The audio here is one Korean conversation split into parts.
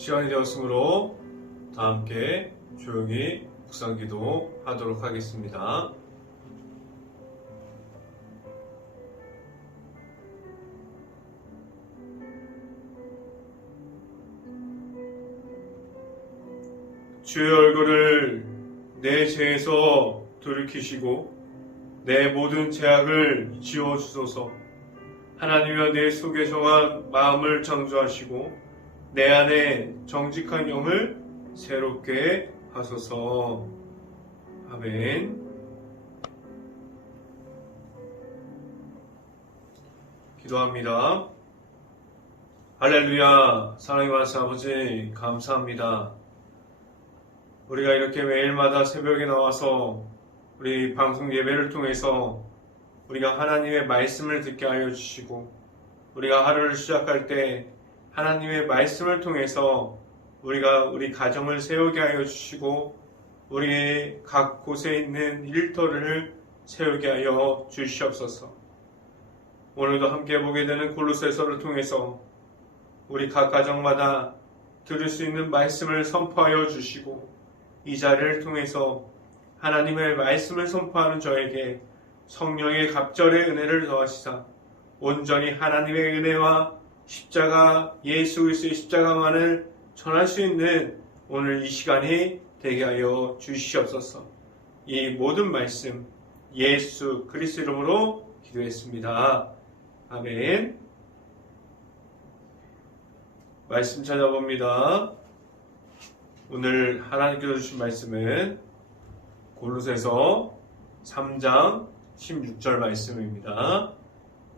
시간이 되었으므로 다 함께 조용히 묵상기도 하도록 하겠습니다. 주의 얼굴을 내 죄에서 돌이키시고 내 모든 죄악을 지워주소서. 하나님이여 내 속에 정한 마음을 창조하시고 내 안에 정직한 영을 새롭게 하소서. 아멘. 기도합니다. 할렐루야. 사랑의 말씀 아버지 감사합니다. 우리가 이렇게 매일마다 새벽에 나와서 우리 방송 예배를 통해서 우리가 하나님의 말씀을 듣게 하여 주시고 우리가 하루를 시작할 때 하나님의 말씀을 통해서 우리가 우리 가정을 세우게 하여 주시고 우리 각 곳에 있는 일터를 세우게 하여 주시옵소서. 오늘도 함께 보게 되는 골로새서를 통해서 우리 각 가정마다 들을 수 있는 말씀을 선포하여 주시고 이 자리를 통해서 하나님의 말씀을 선포하는 저에게 성령의 갑절의 은혜를 더하시사 온전히 하나님의 은혜와 십자가 예수 그리스도의 십자가만을 전할 수 있는 오늘 이 시간이 되게 하여 주시옵소서. 이 모든 말씀 예수 그리스도 이름으로 기도했습니다. 아멘. 말씀 찾아봅니다. 오늘 하나님께서 주신 말씀은 골로새서 3장 16절 말씀입니다.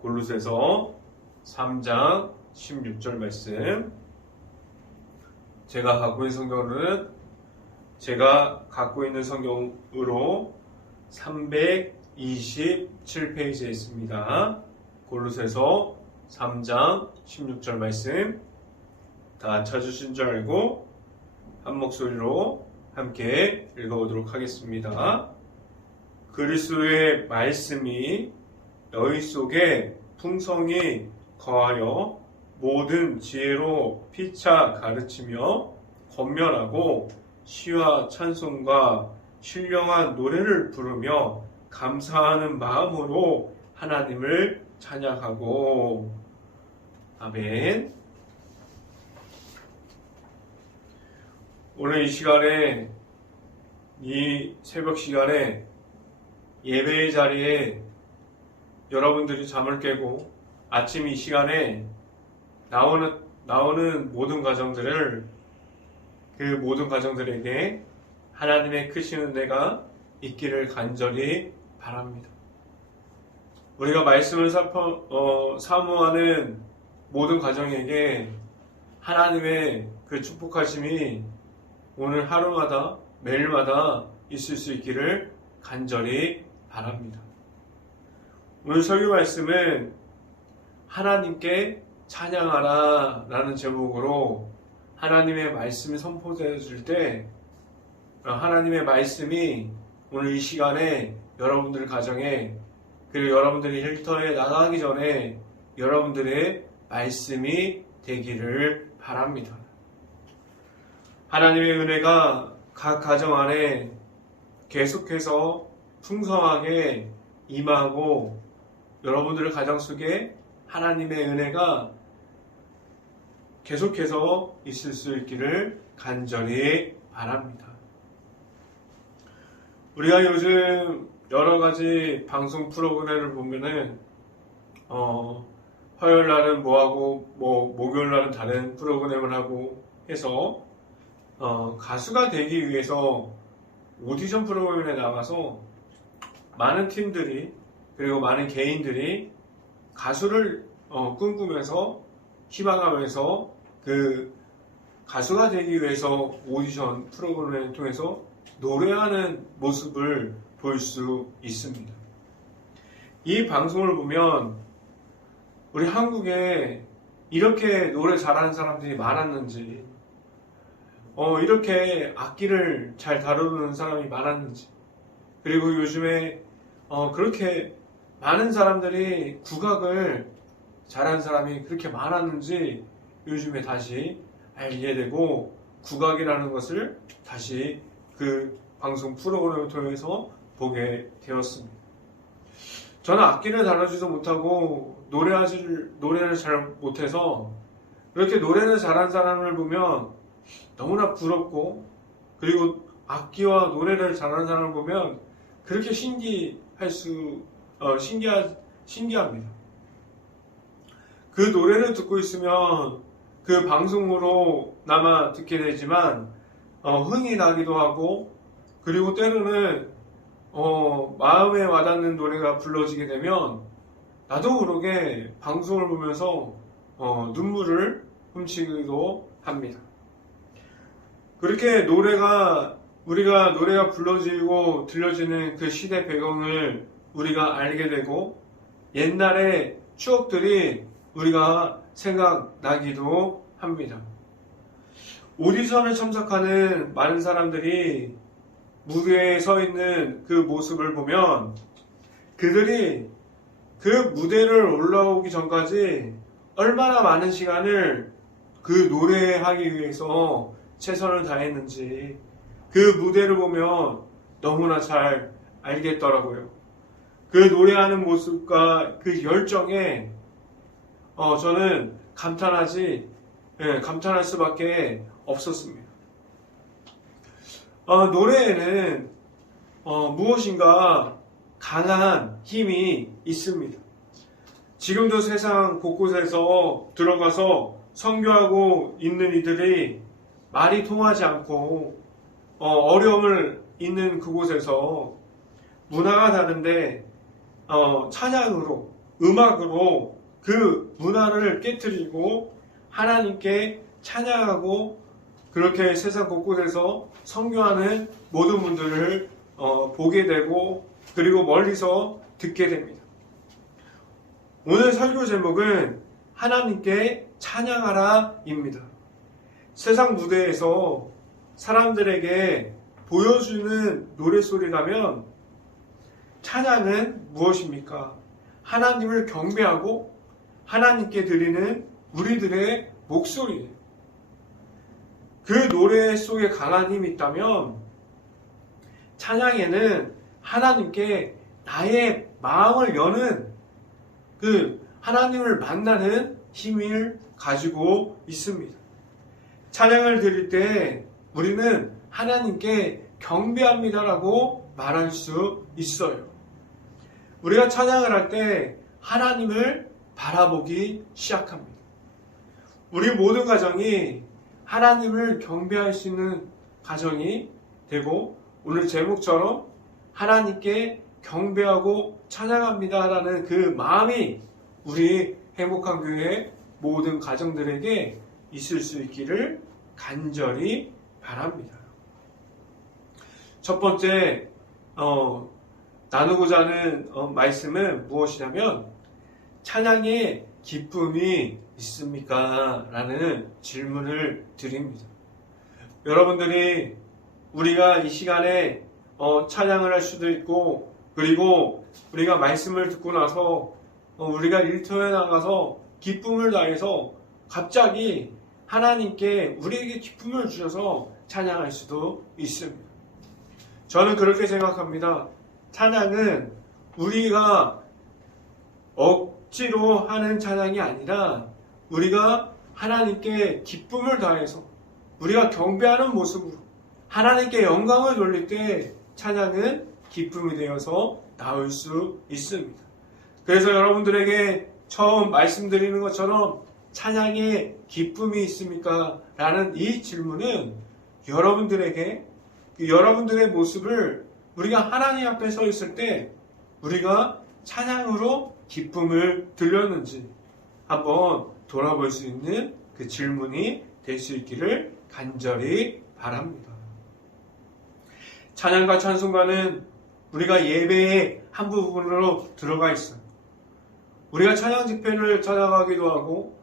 골로새서 3장 16절 말씀. 제가 갖고 있는 성경으로 327페이지에 있습니다. 골로새서 3장 16절 말씀. 다 찾으신 줄 알고 한 목소리로 함께 읽어보도록 하겠습니다. 그리스도의 말씀이 너희 속에 풍성히 거하여 모든 지혜로 피차 가르치며 권면하고 시와 찬송과 신령한 노래를 부르며 감사하는 마음으로 하나님을 찬양하고. 아멘. 오늘 이 시간에, 이 새벽 시간에 예배의 자리에 여러분들이 잠을 깨고 아침 이 시간에 나오는 모든 가정들을, 그 모든 가정들에게 하나님의 크신 은혜가 있기를 간절히 바랍니다. 우리가 말씀을 사모하는 모든 가정에게 하나님의 그 축복하심이 오늘 하루마다 매일마다 있을 수 있기를 간절히 바랍니다. 오늘 설교 말씀은 하나님께 찬양하라 라는 제목으로 하나님의 말씀이 선포되어질 때 하나님의 말씀이 오늘 이 시간에 여러분들 가정에 그리고 여러분들이 일터에 나가기 전에 여러분들의 말씀이 되기를 바랍니다. 하나님의 은혜가 각 가정 안에 계속해서 풍성하게 임하고 여러분들의 가정 속에 하나님의 은혜가 계속해서 있을 수 있기를 간절히 바랍니다. 우리가 요즘 여러 가지 방송 프로그램을 보면은 화요일 날은 뭐하고 목요일 날은 다른 프로그램을 하고 해서 가수가 되기 위해서 오디션 프로그램에 나가서 많은 팀들이 그리고 많은 개인들이 가수를 꿈꾸면서 희망하면서 그 가수가 되기 위해서 오디션 프로그램을 통해서 노래하는 모습을 볼 수 있습니다. 이 방송을 보면 우리 한국에 이렇게 노래 잘하는 사람들이 많았는지 이렇게 악기를 잘 다루는 사람이 많았는지 그리고 요즘에 그렇게 많은 사람들이 국악을 잘하는 사람이 그렇게 많았는지 요즘에 다시 알게 되고 국악이라는 것을 다시 그 방송 프로그램을 통해서 보게 되었습니다. 저는 악기를 다루지도 못하고 노래를 잘 못해서 그렇게 노래를 잘하는 사람을 보면 너무나 부럽고, 그리고 악기와 노래를 잘하는 사람을 보면 그렇게 신기합니다. 그 노래를 듣고 있으면 그 방송으로나마 듣게 되지만 흥이 나기도 하고, 그리고 때로는 마음에 와닿는 노래가 불러지게 되면 나도 모르게 방송을 보면서 눈물을 훔치기도 합니다. 그렇게 우리가 노래가 불러지고 들려지는 그 시대 배경을 우리가 알게 되고, 옛날의 추억들이 우리가 생각나기도 합니다. 오디션을 참석하는 많은 사람들이 무대에 서 있는 그 모습을 보면 그들이 그 무대를 올라오기 전까지 얼마나 많은 시간을 그 노래하기 위해서 최선을 다했는지 그 무대를 보면 너무나 잘 알겠더라고요. 그 노래하는 모습과 그 열정에 저는 감탄할 수밖에 없었습니다. 노래에는 무엇인가 강한 힘이 있습니다. 지금도 세상 곳곳에서 들어가서 선교하고 있는 이들이 말이 통하지 않고 어려움을 있는 그곳에서 문화가 다른데 찬양으로, 음악으로 그 문화를 깨트리고 하나님께 찬양하고, 그렇게 세상 곳곳에서 선교하는 모든 분들을 보게 되고, 그리고 멀리서 듣게 됩니다. 오늘 설교 제목은 하나님께 찬양하라입니다. 세상 무대에서 사람들에게 보여주는 노래소리라면 찬양은 무엇입니까? 하나님을 경배하고 하나님께 드리는 우리들의 목소리예요. 그 노래 속에 강한 힘이 있다면 찬양에는 하나님께 나의 마음을 여는 그 하나님을 만나는 힘을 가지고 있습니다. 찬양을 드릴 때 우리는 하나님께 경배합니다라고 말할 수 있어요. 우리가 찬양을 할 때 하나님을 바라보기 시작합니다. 우리 모든 가정이 하나님을 경배할 수 있는 가정이 되고, 오늘 제목처럼 하나님께 경배하고 찬양합니다라는 그 마음이 우리 행복한 교회 모든 가정들에게 있을 수 있기를 간절히 바랍니다. 첫 번째 나누고자 하는 말씀은 무엇이냐면, 찬양에 기쁨이 있습니까? 라는 질문을 드립니다. 여러분들이 우리가 이 시간에 찬양을 할 수도 있고, 그리고 우리가 말씀을 듣고 나서 우리가 일터에 나가서 기쁨을 다해서 갑자기 하나님께 우리에게 기쁨을 주셔서 찬양할 수도 있습니다. 저는 그렇게 생각합니다. 찬양은 우리가 억지로 하는 찬양이 아니라 우리가 하나님께 기쁨을 다해서 우리가 경배하는 모습으로 하나님께 영광을 돌릴 때 찬양은 기쁨이 되어서 나올 수 있습니다. 그래서 여러분들에게 처음 말씀드리는 것처럼 찬양에 기쁨이 있습니까? 라는 이 질문은 여러분들의 모습을 우리가 하나님 앞에 서 있을 때 우리가 찬양으로 기쁨을 들렸는지 한번 돌아볼 수 있는 그 질문이 될 수 있기를 간절히 바랍니다. 찬양과 찬송가는 우리가 예배의 한 부분으로 들어가 있어요. 우리가 찬양 집회를 찾아가기도 하고,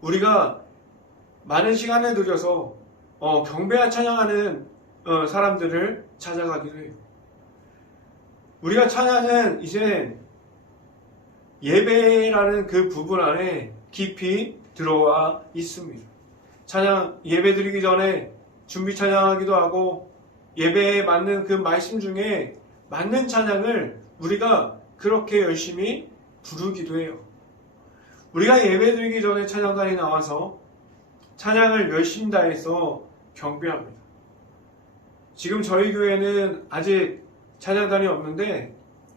우리가 많은 시간을 들여서 경배와 찬양하는 사람들을 찾아가기도 해요. 우리가 찬양은 이제 예배라는 그 부분 안에 깊이 들어와 있습니다. 찬양 예배 드리기 전에 준비 찬양하기도 하고 예배에 맞는 그 말씀 중에 맞는 찬양을 우리가 그렇게 열심히 부르기도 해요. 우리가 예배 드리기 전에 찬양단이 나와서 찬양을 열심히 다해서 경배합니다. 지금 저희 교회는 아직 찬양단이 없는데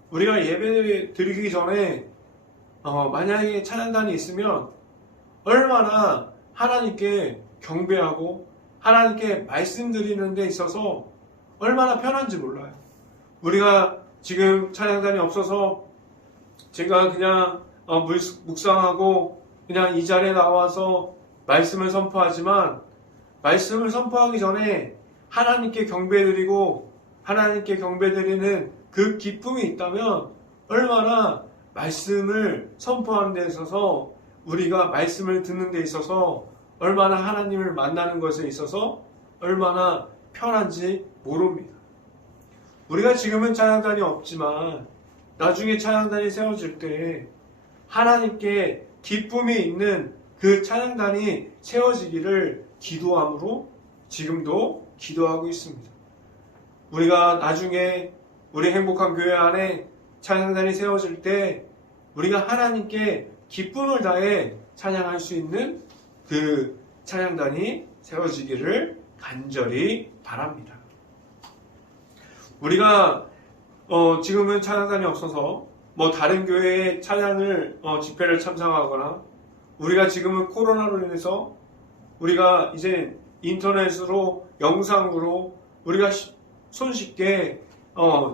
우리가 예배 드리기 전에 만약에 찬양단이 있으면 얼마나 하나님께 경배하고 하나님께 말씀드리는 데 있어서 얼마나 편한지 몰라요. 우리가 지금 찬양단이 없어서 제가 그냥 묵상하고 그냥 이 자리에 나와서 말씀을 선포하지만 말씀을 선포하기 전에 하나님께 경배드리고 하나님께 경배드리는 그 기쁨이 있다면 얼마나 말씀을 선포하는 데 있어서 우리가 말씀을 듣는 데 있어서 얼마나 하나님을 만나는 것에 있어서 얼마나 편한지 모릅니다. 우리가 지금은 찬양단이 없지만 나중에 찬양단이 세워질 때 하나님께 기쁨이 있는 그 찬양단이 세워지기를 기도함으로 지금도 기도하고 있습니다. 우리가 나중에 우리 행복한 교회 안에 찬양단이 세워질 때 우리가 하나님께 기쁨을 다해 찬양할 수 있는 그 찬양단이 세워지기를 간절히 바랍니다. 우리가 지금은 찬양단이 없어서 다른 교회의 찬양을 집회를 참석하거나 우리가 지금은 코로나로 인해서 우리가 이제 인터넷으로 영상으로 우리가 손쉽게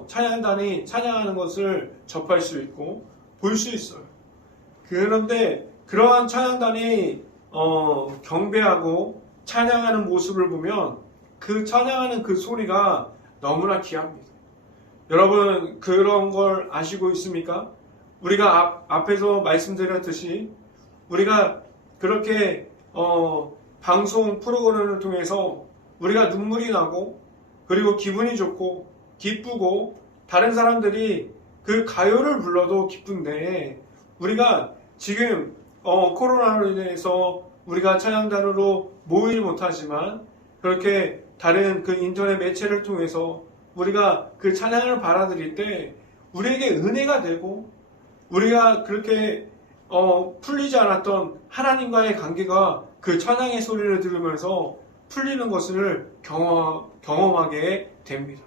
찬양단이 찬양하는 것을 접할 수 있고 볼 수 있어요. 그런데 그러한 찬양단이 경배하고 찬양하는 모습을 보면 그 찬양하는 그 소리가 너무나 귀합니다. 여러분 그런 걸 아시고 있습니까? 우리가 앞에서 말씀드렸듯이 우리가 그렇게 방송 프로그램을 통해서 우리가 눈물이 나고 그리고 기분이 좋고 기쁘고 다른 사람들이 그 가요를 불러도 기쁜데 우리가 지금 코로나로 인해서 우리가 찬양단으로 모이지 못하지만 그렇게 다른 그 인터넷 매체를 통해서 우리가 그 찬양을 받아들일 때 우리에게 은혜가 되고 우리가 그렇게 풀리지 않았던 하나님과의 관계가 그 찬양의 소리를 들으면서 풀리는 것을 경험하게 됩니다.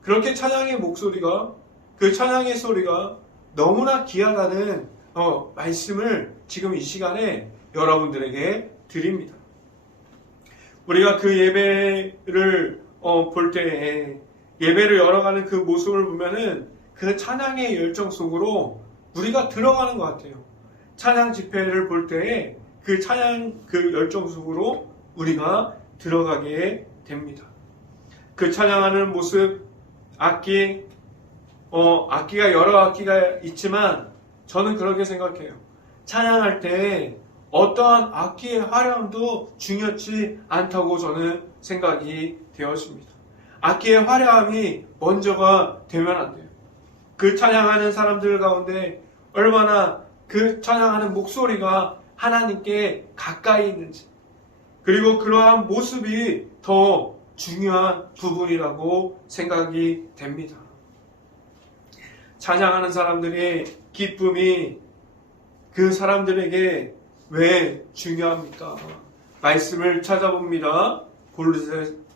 그렇게 찬양의 목소리가 그 찬양의 소리가 너무나 귀하다는 말씀을 지금 이 시간에 여러분들에게 드립니다. 우리가 그 예배를 볼 때에 예배를 열어가는 그 모습을 보면은 그 찬양의 열정 속으로 우리가 들어가는 것 같아요. 찬양 집회를 볼 때에 그 찬양 그 열정 속으로 우리가 들어가게 됩니다. 그 찬양하는 모습, 악기가 여러 악기가 있지만 저는 그렇게 생각해요. 찬양할 때 어떠한 악기의 화려함도 중요치 않다고 저는 생각이 되었습니다. 악기의 화려함이 먼저가 되면 안 돼요. 그 찬양하는 사람들 가운데 얼마나 그 찬양하는 목소리가 하나님께 가까이 있는지 그리고 그러한 모습이 더 중요한 부분이라고 생각이 됩니다. 찬양하는 사람들의 기쁨이 그 사람들에게 왜 중요합니까? 말씀을 찾아봅니다.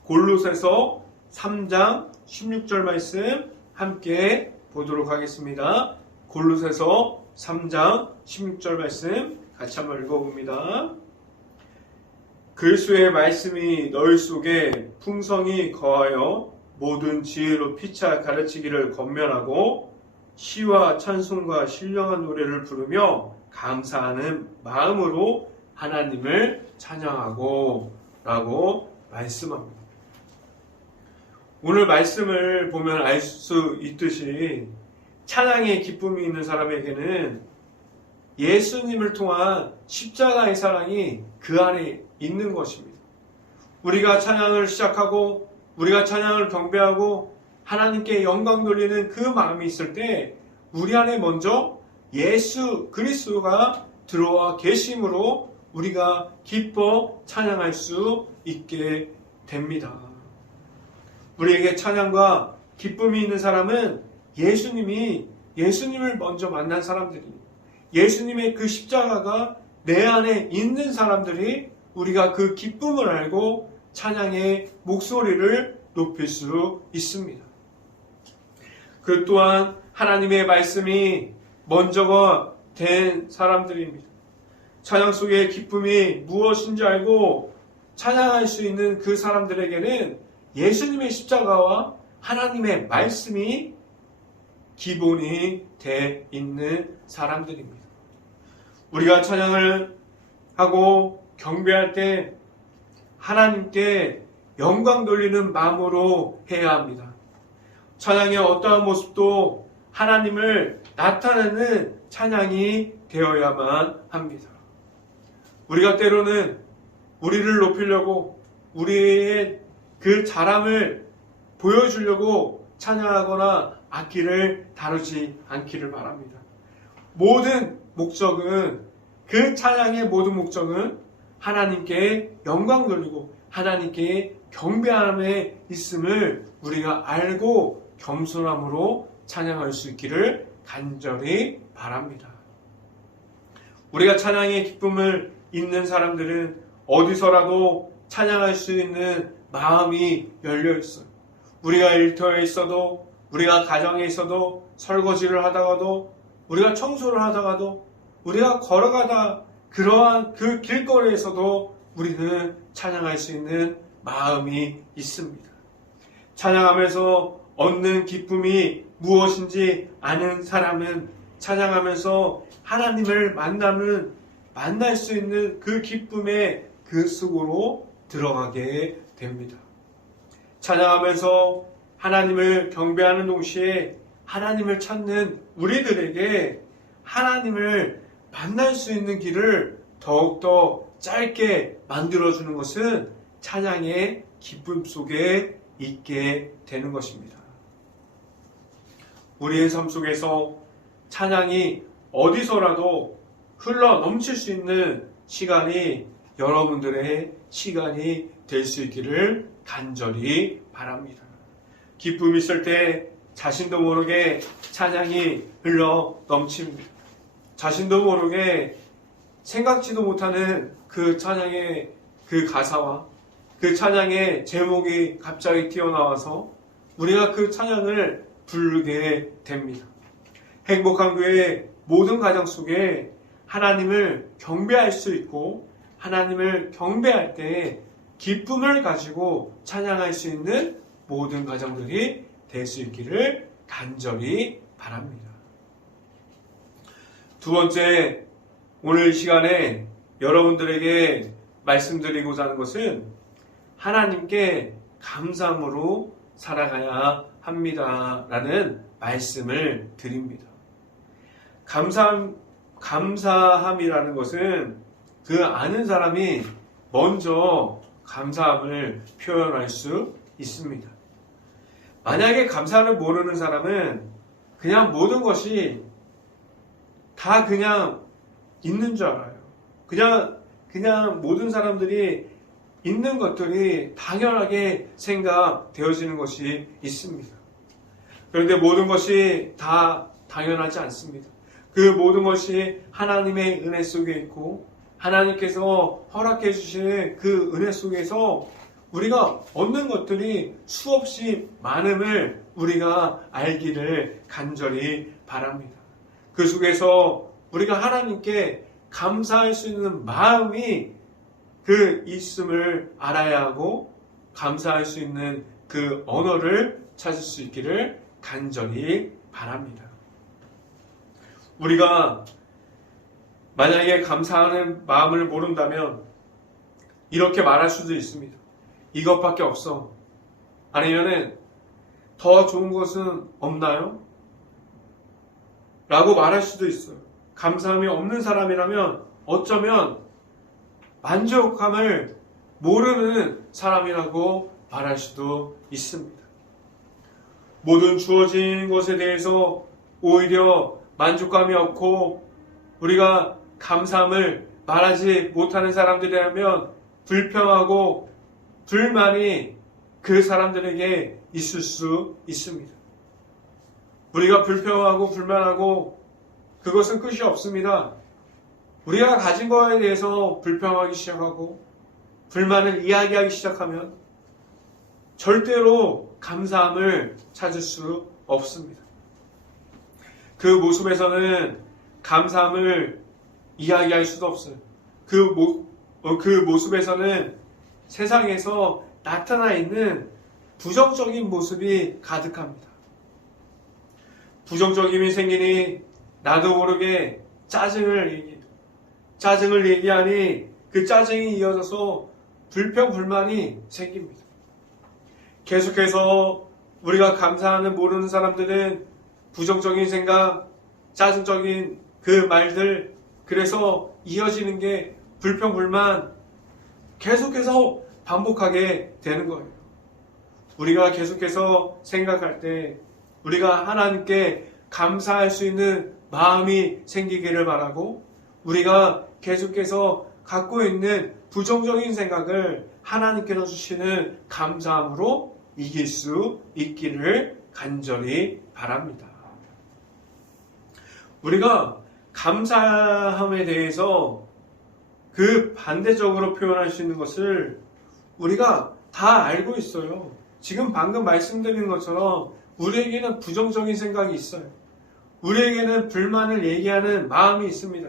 골로새서 3장 16절 말씀 함께 보도록 하겠습니다. 골로새서 3장 16절 말씀 같이 한번 읽어봅니다. 그리스도의 말씀이 너희 속에 풍성히 거하여 모든 지혜로 피차 가르치기를 권면하고 시와 찬송과 신령한 노래를 부르며 감사하는 마음으로 하나님을 찬양하고 라고 말씀합니다. 오늘 말씀을 보면 알 수 있듯이 찬양의 기쁨이 있는 사람에게는 예수님을 통한 십자가의 사랑이 그 안에 있는 것입니다. 우리가 찬양을 시작하고 우리가 찬양을 경배하고 하나님께 영광 돌리는 그 마음이 있을 때 우리 안에 먼저 예수 그리스도가 들어와 계심으로 우리가 기뻐 찬양할 수 있게 됩니다. 우리에게 찬양과 기쁨이 있는 사람은 예수님을 먼저 만난 사람들이, 예수님의 그 십자가가 내 안에 있는 사람들이 우리가 그 기쁨을 알고 찬양의 목소리를 높일 수 있습니다. 그 또한 하나님의 말씀이 먼저가 된 사람들입니다. 찬양 속의 기쁨이 무엇인지 알고 찬양할 수 있는 그 사람들에게는 예수님의 십자가와 하나님의 말씀이 기본이 돼 있는 사람들입니다. 우리가 찬양을 하고 경배할 때 하나님께 영광 돌리는 마음으로 해야 합니다. 찬양의 어떠한 모습도 하나님을 나타내는 찬양이 되어야만 합니다. 우리가 때로는 우리를 높이려고 우리의 그 자랑을 보여주려고 찬양하거나 악기를 다루지 않기를 바랍니다. 모든 목적은, 그 찬양의 모든 목적은 하나님께 영광 돌리고 하나님께 경배함에 있음을 우리가 알고 겸손함으로 찬양할 수 있기를 간절히 바랍니다. 우리가 찬양의 기쁨을 있는 사람들은 어디서라도 찬양할 수 있는 마음이 열려 있어요. 우리가 일터에 있어도, 우리가 가정에 있어도, 설거지를 하다가도, 우리가 청소를 하다가도, 우리가 걸어가다 그러한 그 길거리에서도 우리는 찬양할 수 있는 마음이 있습니다. 찬양하면서 얻는 기쁨이 무엇인지 아는 사람은 찬양하면서 하나님을 만날 수 있는 그 기쁨의 그 속으로 들어가게 됩니다. 찬양하면서 하나님을 경배하는 동시에 하나님을 찾는 우리들에게 하나님을 만날 수 있는 길을 더욱더 짧게 만들어주는 것은 찬양의 기쁨 속에 있게 되는 것입니다. 우리의 삶 속에서 찬양이 어디서라도 흘러 넘칠 수 있는 시간이 여러분들의 시간이 될 수 있기를 간절히 바랍니다. 기쁨이 있을 때 자신도 모르게 찬양이 흘러 넘칩니다. 자신도 모르게 생각지도 못하는 그 찬양의 그 가사와 그 찬양의 제목이 갑자기 튀어나와서 우리가 그 찬양을 부르게 됩니다. 행복한 교회 모든 가정 속에 하나님을 경배할 수 있고 하나님을 경배할 때 기쁨을 가지고 찬양할 수 있는 모든 가정들이 될 수 있기를 간절히 바랍니다. 두 번째, 오늘 이 시간에 여러분들에게 말씀드리고자 하는 것은 하나님께 감사함으로 살아가야 합니다라는 말씀을 드립니다. 감사함이라는 것은 그 아는 사람이 먼저 감사함을 표현할 수 있습니다. 만약에 감사를 모르는 사람은 그냥 모든 것이 다 그냥 있는 줄 알아요. 그냥 모든 사람들이 있는 것들이 당연하게 생각되어지는 것이 있습니다. 그런데 모든 것이 다 당연하지 않습니다. 그 모든 것이 하나님의 은혜 속에 있고 하나님께서 허락해 주신 그 은혜 속에서 우리가 얻는 것들이 수없이 많음을 우리가 알기를 간절히 바랍니다. 그 속에서 우리가 하나님께 감사할 수 있는 마음이 그 있음을 알아야 하고 감사할 수 있는 그 언어를 찾을 수 있기를 간절히 바랍니다. 우리가 만약에 감사하는 마음을 모른다면 이렇게 말할 수도 있습니다. 이것밖에 없어. 아니면은 더 좋은 것은 없나요? 라고 말할 수도 있어요. 감사함이 없는 사람이라면 어쩌면 만족함을 모르는 사람이라고 말할 수도 있습니다. 모든 주어진 것에 대해서 오히려 만족감이 없고 우리가 감사함을 말하지 못하는 사람들이라면 불평하고 불만이 그 사람들에게 있을 수 있습니다. 우리가 불평하고 불만하고 그것은 끝이 없습니다. 우리가 가진 거에 대해서 불평하기 시작하고 불만을 이야기하기 시작하면 절대로 감사함을 찾을 수 없습니다. 그 모습에서는 감사함을 이야기할 수도 없어요. 그 모습에서는 세상에서 나타나 있는 부정적인 모습이 가득합니다. 부정적임이 생기니 나도 모르게 짜증을 얘기하니 그 짜증이 이어져서 불평불만이 생깁니다. 계속해서 우리가 감사하는 모르는 사람들은 부정적인 생각, 짜증적인 그 말들, 그래서 이어지는 게 불평불만 계속해서 반복하게 되는 거예요. 우리가 계속해서 생각할 때 우리가 하나님께 감사할 수 있는 마음이 생기기를 바라고 우리가 계속해서 갖고 있는 부정적인 생각을 하나님께서 주시는 감사함으로 이길 수 있기를 간절히 바랍니다. 우리가 감사함에 대해서 그 반대적으로 표현할 수 있는 것을 우리가 다 알고 있어요. 지금 방금 말씀드린 것처럼 우리에게는 부정적인 생각이 있어요. 우리에게는 불만을 얘기하는 마음이 있습니다.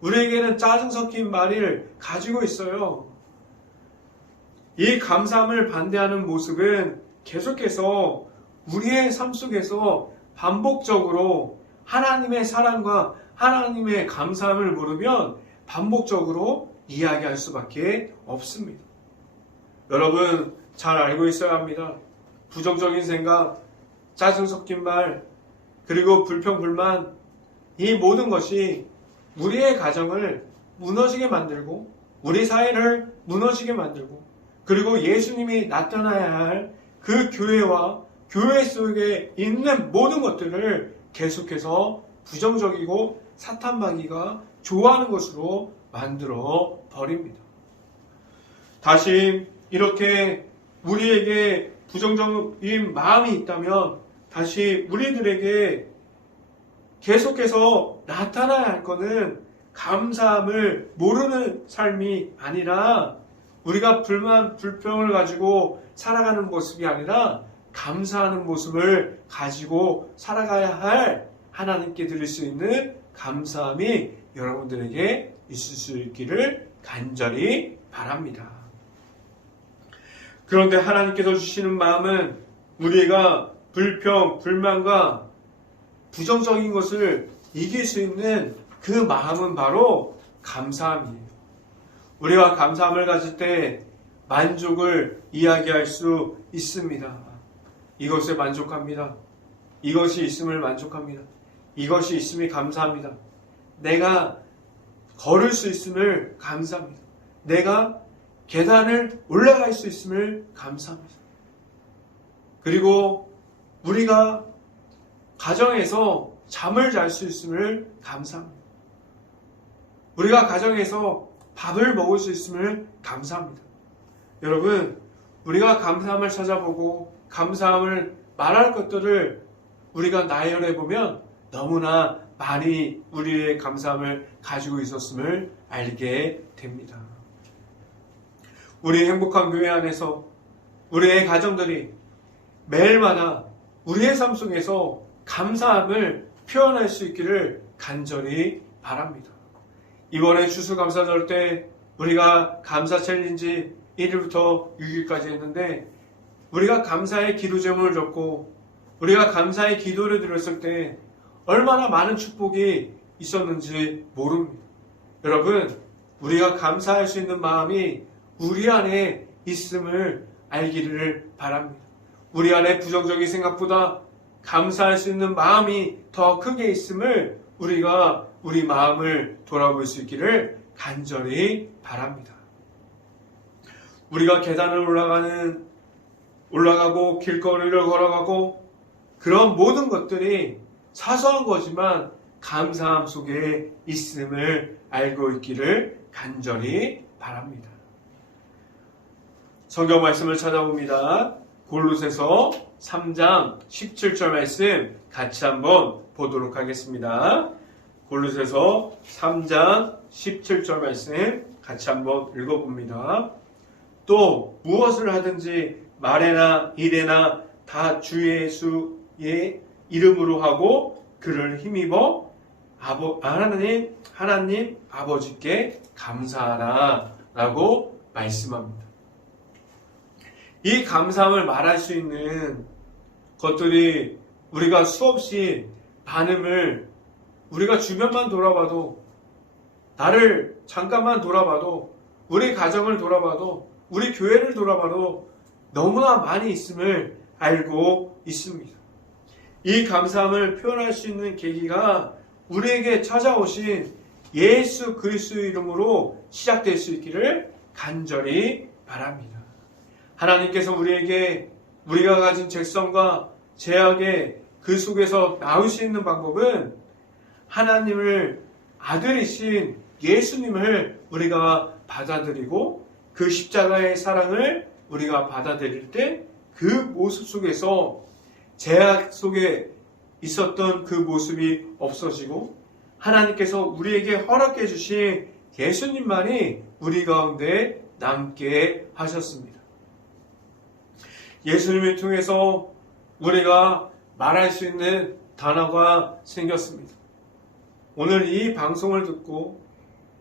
우리에게는 짜증 섞인 말을 가지고 있어요. 이 감사함을 반대하는 모습은 계속해서 우리의 삶 속에서 반복적으로 하나님의 사랑과 하나님의 감사함을 모르면 반복적으로 이야기할 수밖에 없습니다. 여러분 잘 알고 있어야 합니다. 부정적인 생각, 짜증 섞인 말, 그리고 불평불만, 이 모든 것이 우리의 가정을 무너지게 만들고 우리 사회를 무너지게 만들고 그리고 예수님이 나타나야 할 그 교회와 교회 속에 있는 모든 것들을 계속해서 부정적이고 사탄마귀가 좋아하는 것으로 만들어 버립니다. 다시 이렇게 우리에게 부정적인 마음이 있다면 다시 우리들에게 계속해서 나타나야 할 것은 감사함을 모르는 삶이 아니라 우리가 불만, 불평을 가지고 살아가는 모습이 아니라 감사하는 모습을 가지고 살아가야 할 하나님께 드릴 수 있는 감사함이 여러분들에게 있을 수 있기를 간절히 바랍니다. 그런데 하나님께서 주시는 마음은 우리가 불평, 불만과 부정적인 것을 이길 수 있는 그 마음은 바로 감사함이에요. 우리가 감사함을 가질 때 만족을 이야기할 수 있습니다. 이것에 만족합니다. 이것이 있음을 만족합니다. 이것이 있음이 감사합니다. 내가 걸을 수 있음을 감사합니다. 내가 계단을 올라갈 수 있음을 감사합니다. 그리고 우리가 가정에서 잠을 잘 수 있음을 감사합니다. 우리가 가정에서 밥을 먹을 수 있음을 감사합니다. 여러분, 우리가 감사함을 찾아보고 감사함을 말할 것들을 우리가 나열해 보면 너무나 많이 우리의 감사함을 가지고 있었음을 알게 됩니다. 우리 행복한 교회 안에서 우리의 가정들이 매일마다 우리의 삶 속에서 감사함을 표현할 수 있기를 간절히 바랍니다. 이번에 추수감사절 때 우리가 감사 챌린지 1일부터 6일까지 했는데 우리가 감사의 기도 제목을 적고 우리가 감사의 기도를 드렸을 때 얼마나 많은 축복이 있었는지 모릅니다. 여러분, 우리가 감사할 수 있는 마음이 우리 안에 있음을 알기를 바랍니다. 우리 안에 부정적인 생각보다 감사할 수 있는 마음이 더 크게 있음을 우리가 우리 마음을 돌아볼 수 있기를 간절히 바랍니다. 우리가 계단을 올라가고 길거리를 걸어가고 그런 모든 것들이 사소한 거지만 감사함 속에 있음을 알고 있기를 간절히 바랍니다. 성경 말씀을 찾아봅니다. 골로새서 3장 17절 말씀 같이 한번 보도록 하겠습니다. 골로새서 3장 17절 말씀 같이 한번 읽어봅니다. 또 무엇을 하든지 말에나 일에나 다 주 예수의 이름으로 하고 그를 힘입어 하나님 아버지께 감사하라 라고 말씀합니다. 이 감사함을 말할 수 있는 것들이 우리가 수없이 많음을 우리가 주변만 돌아봐도, 나를 잠깐만 돌아봐도, 우리 가정을 돌아봐도, 우리 교회를 돌아봐도 너무나 많이 있음을 알고 있습니다. 이 감사함을 표현할 수 있는 계기가 우리에게 찾아오신 예수 그리스도의 이름으로 시작될 수 있기를 간절히 바랍니다. 하나님께서 우리에게 우리가 가진 죄성과 죄악의 그 속에서 나올 수 있는 방법은 하나님을 아들이신 예수님을 우리가 받아들이고 그 십자가의 사랑을 우리가 받아들일 때 그 모습 속에서 죄악 속에 있었던 그 모습이 없어지고 하나님께서 우리에게 허락해 주신 예수님만이 우리 가운데 남게 하셨습니다. 예수님을 통해서 우리가 말할 수 있는 단어가 생겼습니다. 오늘 이 방송을 듣고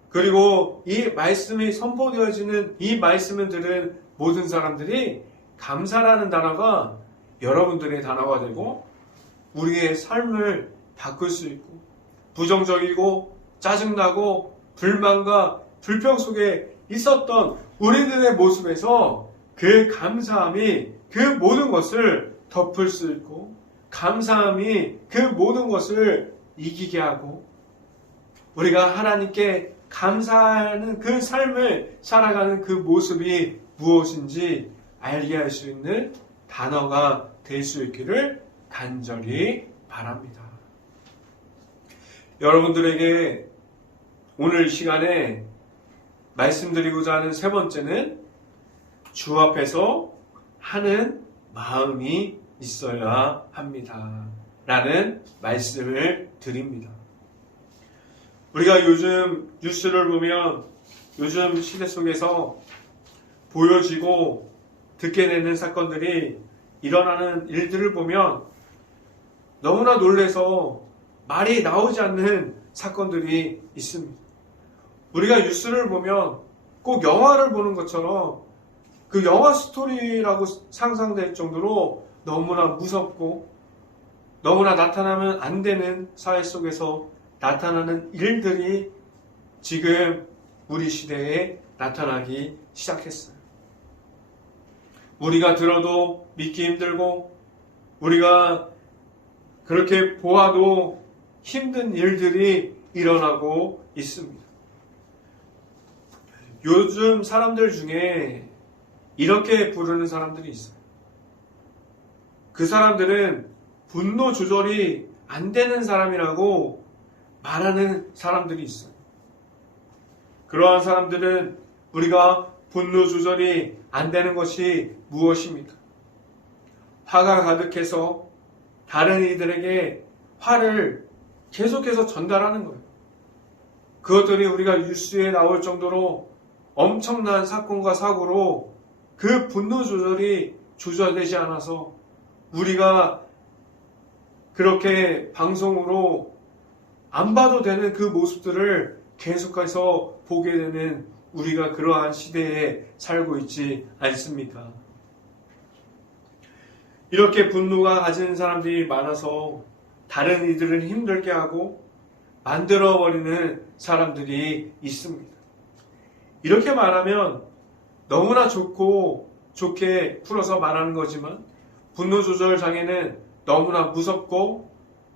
그리고 이 말씀이 선포되어지는 이 말씀을 들은 모든 사람들이 감사라는 단어가 여러분들의 단어가 되고 우리의 삶을 바꿀 수 있고 부정적이고 짜증나고 불만과 불평 속에 있었던 우리들의 모습에서 그 감사함이 그 모든 것을 덮을 수 있고 감사함이 그 모든 것을 이기게 하고 우리가 하나님께 감사하는 그 삶을 살아가는 그 모습이 무엇인지 알게 할 수 있는 단어가 될 수 있기를 간절히 바랍니다. 여러분들에게 오늘 이 시간에 말씀드리고자 하는 세 번째는 주 앞에서 하는 마음이 있어야 합니다. 라는 말씀을 드립니다. 우리가 요즘 뉴스를 보면 요즘 시대 속에서 보여지고 듣게 되는 사건들이 일어나는 일들을 보면 너무나 놀라서 말이 나오지 않는 사건들이 있습니다. 우리가 뉴스를 보면 꼭 영화를 보는 것처럼 그 영화 스토리라고 상상될 정도로 너무나 무섭고 너무나 나타나면 안 되는 사회 속에서 나타나는 일들이 지금 우리 시대에 나타나기 시작했어요. 우리가 들어도 믿기 힘들고 우리가 그렇게 보아도 힘든 일들이 일어나고 있습니다. 요즘 사람들 중에 이렇게 부르는 사람들이 있어요. 그 사람들은 분노 조절이 안 되는 사람이라고 말하는 사람들이 있어요. 그러한 사람들은 우리가 분노 조절이 안 되는 것이 무엇입니까? 화가 가득해서 다른 이들에게 화를 계속해서 전달하는 거예요. 그것들이 우리가 뉴스에 나올 정도로 엄청난 사건과 사고로 그 분노 조절이 조절되지 않아서 우리가 그렇게 방송으로 안 봐도 되는 그 모습들을 계속해서 보게 되는 우리가 그러한 시대에 살고 있지 않습니까? 이렇게 분노가 가진 사람들이 많아서 다른 이들을 힘들게 하고 만들어버리는 사람들이 있습니다. 이렇게 말하면 너무나 좋게 풀어서 말하는 거지만 분노 조절 장애는 너무나 무섭고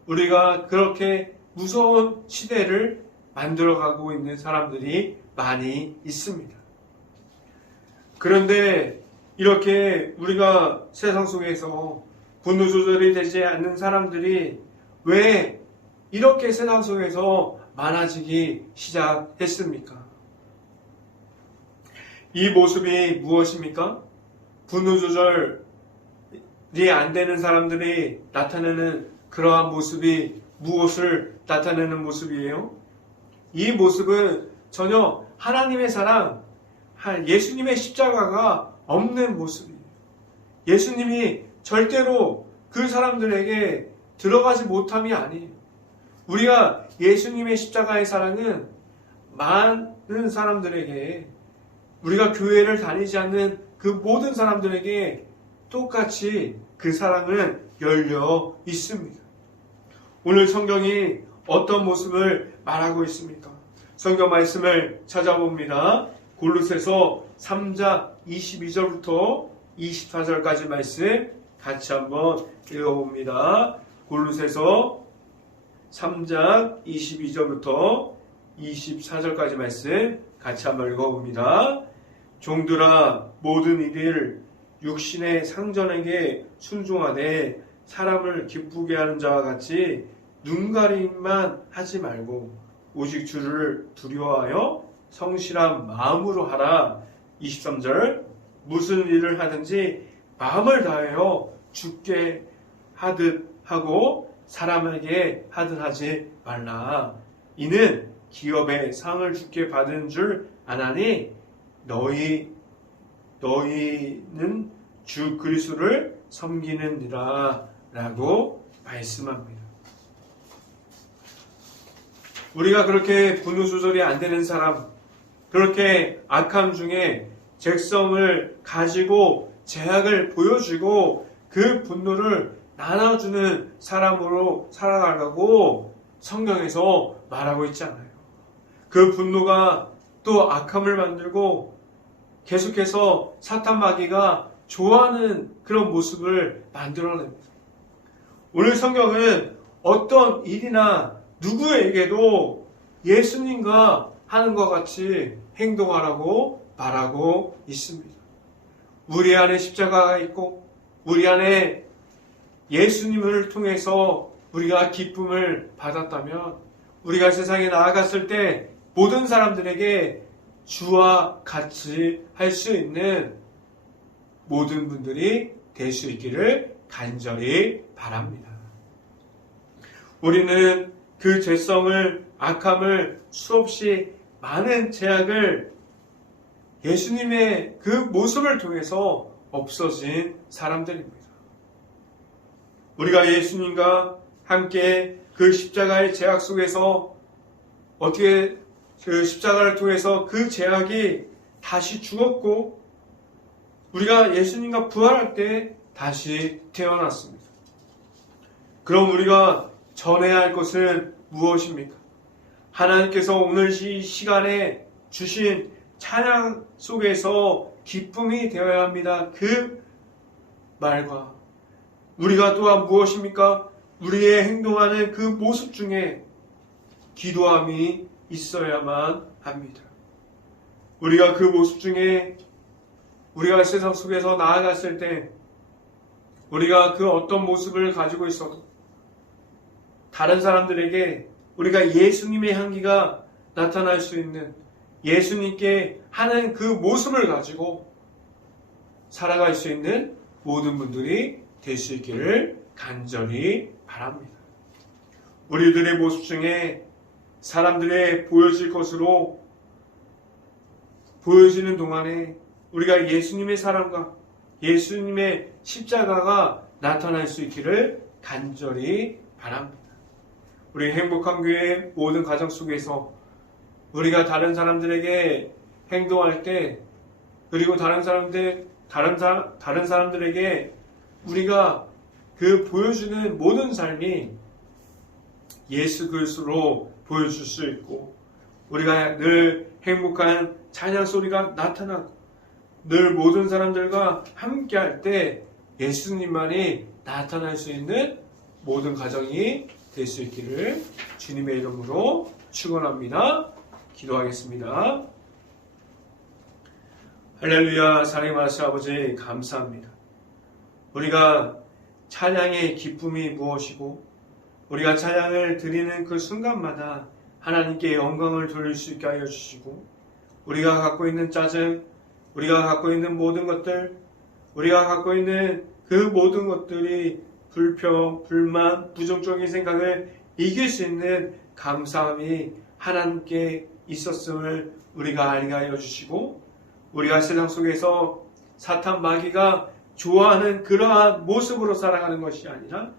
우리가 그렇게 무서운 시대를 만들어가고 있는 사람들이 많이 있습니다. 그런데 이렇게 우리가 세상 속에서 분노 조절이 되지 않는 사람들이 왜 이렇게 세상 속에서 많아지기 시작했습니까? 이 모습이 무엇입니까? 분노 조절이 안 되는 사람들이 나타내는 그러한 모습이 무엇을 나타내는 모습이에요? 이 모습은 전혀 하나님의 사랑, 예수님의 십자가가 없는 모습이에요. 예수님이 절대로 그 사람들에게 들어가지 못함이 아니에요. 우리가 예수님의 십자가의 사랑은 많은 사람들에게, 우리가 교회를 다니지 않는 그 모든 사람들에게 똑같이 그 사랑은 열려 있습니다. 오늘 성경이 어떤 모습을 말하고 있습니까? 성경 말씀을 찾아봅니다. 골로새서 3장 22절부터 24절까지 말씀 같이 한번 읽어봅니다. 골로새서 3장 22절부터 24절까지 말씀 같이 한번 읽어봅니다. 종들아, 모든 일을 육신의 상전에게 순종하되 사람을 기쁘게 하는 자와 같이 눈가림만 하지 말고 오직 주를 두려워하여 성실한 마음으로 하라. 23절, 무슨 일을 하든지 마음을 다하여 주께 하듯 하고 사람에게 하듯 하지 말라. 이는 기업의 상을 주께 받은 줄 아나니 너희는 주 그리스도를 섬기느니라 라고 말씀합니다. 우리가 그렇게 분노 조절이 안 되는 사람, 그렇게 악함 중에 적성을 가지고 제약을 보여주고 그 분노를 나눠주는 사람으로 살아가려고 성경에서 말하고 있지 않아요. 그 분노가 또 악함을 만들고 계속해서 사탄 마귀가 좋아하는 그런 모습을 만들어냅니다. 오늘 성경은 어떤 일이나 누구에게도 예수님과 하는 것 같이 행동하라고 말하고 있습니다. 우리 안에 십자가가 있고 우리 안에 예수님을 통해서 우리가 기쁨을 받았다면 우리가 세상에 나아갔을 때 모든 사람들에게 주와 같이 할 수 있는 모든 분들이 될 수 있기를 간절히 바랍니다. 우리는 그 죄성을, 악함을, 수없이 많은 제약을 예수님의 그 모습을 통해서 없어진 사람들입니다. 우리가 예수님과 함께 그 십자가의 제약 속에서 어떻게 그 십자가를 통해서 그 제약이 다시 죽었고 우리가 예수님과 부활할 때 다시 태어났습니다. 그럼 우리가 전해야 할 것은 무엇입니까? 하나님께서 오늘 이 시간에 주신 찬양 속에서 기쁨이 되어야 합니다. 그 말과 우리가 또한 무엇입니까? 우리의 행동하는 그 모습 중에 기도함이 있어야만 합니다. 우리가 그 모습 중에 우리가 세상 속에서 나아갔을 때 우리가 그 어떤 모습을 가지고 있어도 다른 사람들에게 우리가 예수님의 향기가 나타날 수 있는 예수님께 하는 그 모습을 가지고 살아갈 수 있는 모든 분들이 될 수 있기를 간절히 바랍니다. 우리들의 모습 중에 사람들의 보여질 것으로 보여지는 동안에 우리가 예수님의 사랑과 예수님의 십자가가 나타날 수 있기를 간절히 바랍니다. 우리 행복한 교회 모든 가정 속에서 우리가 다른 사람들에게 행동할 때 그리고 다른 사람들에게 우리가 그 보여주는 모든 삶이 예수 그리스도로 보여줄 수 있고 우리가 늘 행복한 찬양 소리가 나타나고 늘 모든 사람들과 함께 할 때 예수님만이 나타날 수 있는 모든 가정이 될 수 있기를 주님의 이름으로 축원합니다. 기도하겠습니다. 할렐루야. 사랑의 말씀 아버지 감사합니다. 우리가 찬양의 기쁨이 무엇이고 우리가 찬양을 드리는 그 순간마다 하나님께 영광을 돌릴 수 있게 하여 주시고, 우리가 갖고 있는 짜증, 우리가 갖고 있는 모든 것들, 우리가 갖고 있는 그 모든 것들이 불평, 불만, 부정적인 생각을 이길 수 있는 감사함이 하나님께 있었음을 우리가 알게 하여 주시고, 우리가 세상 속에서 사탄 마귀가 좋아하는 그러한 모습으로 살아가는 것이 아니라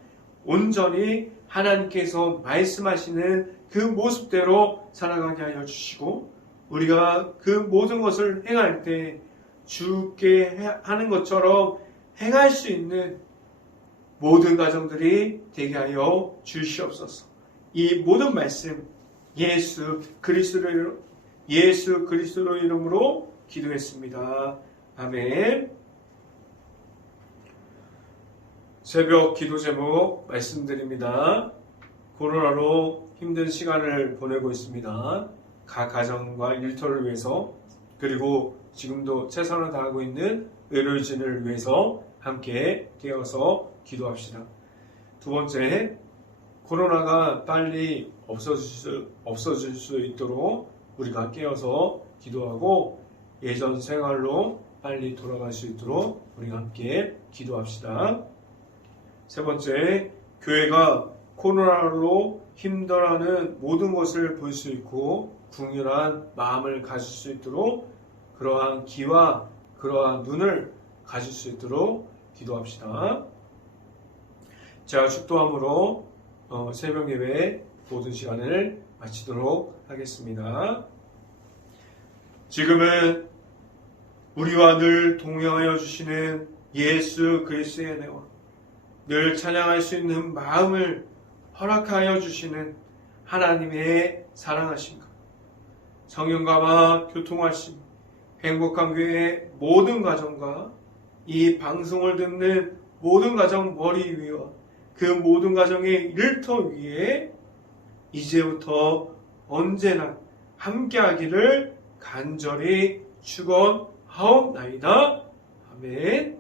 온전히 하나님께서 말씀하시는 그 모습대로 살아가게 하여 주시고, 우리가 그 모든 것을 행할 때 주께 하는 것처럼 행할 수 있는 모든 가정들이 되게 하여 주시옵소서. 이 모든 말씀 예수 그리스도 이름으로 기도했습니다. 아멘. 새벽 기도 제목 말씀드립니다. 코로나로 힘든 시간을 보내고 있습니다. 각 가정과 일터를 위해서, 그리고 지금도 최선을 다하고 있는 의료진을 위해서 함께 깨어서 기도합시다. 두 번째, 코로나가 빨리 없어질 수 있도록 우리가 깨어서 기도하고 예전 생활로 빨리 돌아갈 수 있도록 우리가 함께 기도합시다. 세 번째, 교회가 코로나로 힘들어하는 모든 것을 볼 수 있고 궁휼한 마음을 가질 수 있도록, 그러한 귀와 그러한 눈을 가질 수 있도록 기도합시다. 제가 축도함으로 새벽 예배 모든 시간을 마치도록 하겠습니다. 지금은 우리와 늘 동행하여 주시는 예수 그리스도의 은혜와 늘 찬양할 수 있는 마음을 허락하여 주시는 하나님의 사랑하심과 성령과와 교통하심, 행복한 교회의 모든 가정과 이 방송을 듣는 모든 가정 머리 위와 그 모든 가정의 일터 위에 이제부터 언제나 함께하기를 간절히 축원하옵나이다. 아멘.